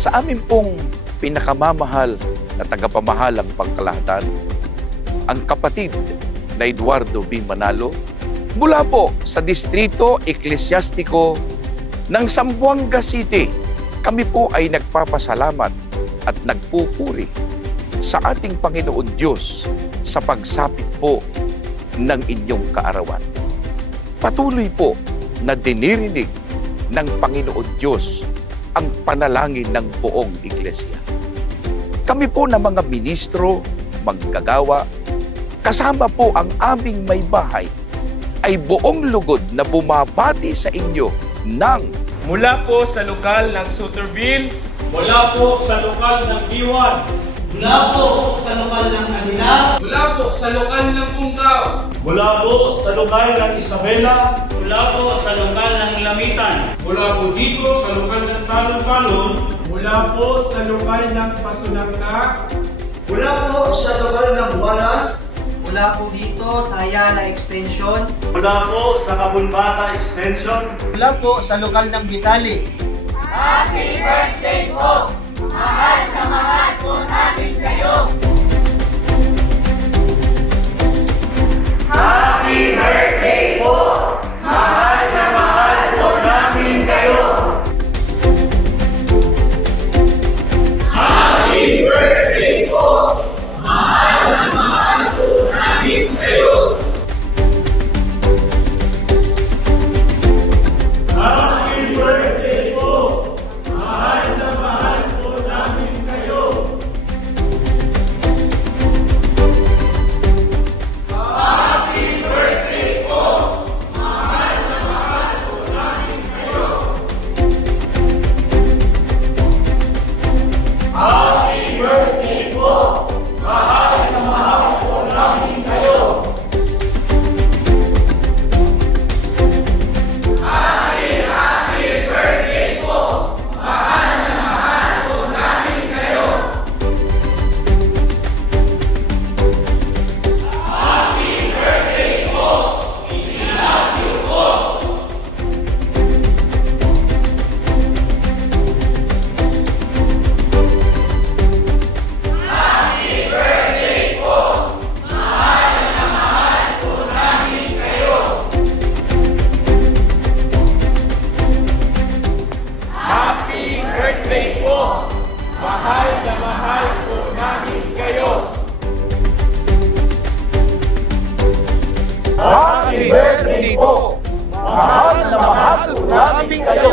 Sa amin pong pinakamamahal na tagapamahalang pangkalahatan, ang kapatid na Eduardo B. Manalo, mula po sa Distrito Eklesyastiko ng Zamboanga City, kami po ay nagpapasalamat at nagpupuri sa ating Panginoon Diyos sa pagsapit po ng inyong kaarawan. Patuloy po na dinirinig ng Panginoon Diyos ang panalangin ng buong iglesia. Kami po na mga ministro, manggagawa, kasama po ang aming may bahay, ay buong lugod na bumabati sa inyo ng mula po sa lokal ng Sutterville, mula po sa lokal ng Iwan, mula po sa lokal ng Manila, mula po sa lokal ng Punggao, mula po sa lokal ng Isabela, mula po sa lokal ng Lamitan, mula po dito sa lokal ng Talon-Talon, mula po sa lokal ng Pasunangka, mula po sa lokal ng Walan, mula po dito sa Ayala Extension, mula po sa Kabunbata Extension, mula po sa lokal ng Vitali. Happy birthday po! Mahal na mahal po namin kayo! Happy birthday po! Mahal na mahal po namin kayo! Happy birthday po! Mahal na mahal po namin kayo! Happy birthday po! Mahal na mahal po namin kayo! Happy birthday po! Mahal na mahal po namin kayo! Happy birthday po! Mahal na mahal po namin kayo! Happy birthday po! Mahal na mahal po namin kayo! Happy birthday po! We love you po! Happy birthday po! Mahal na mahal po namin kayo! Happy birthday po! Mahal na mahal po namin kayo! Happy birthday po! Mahal na mahal po namin kayo!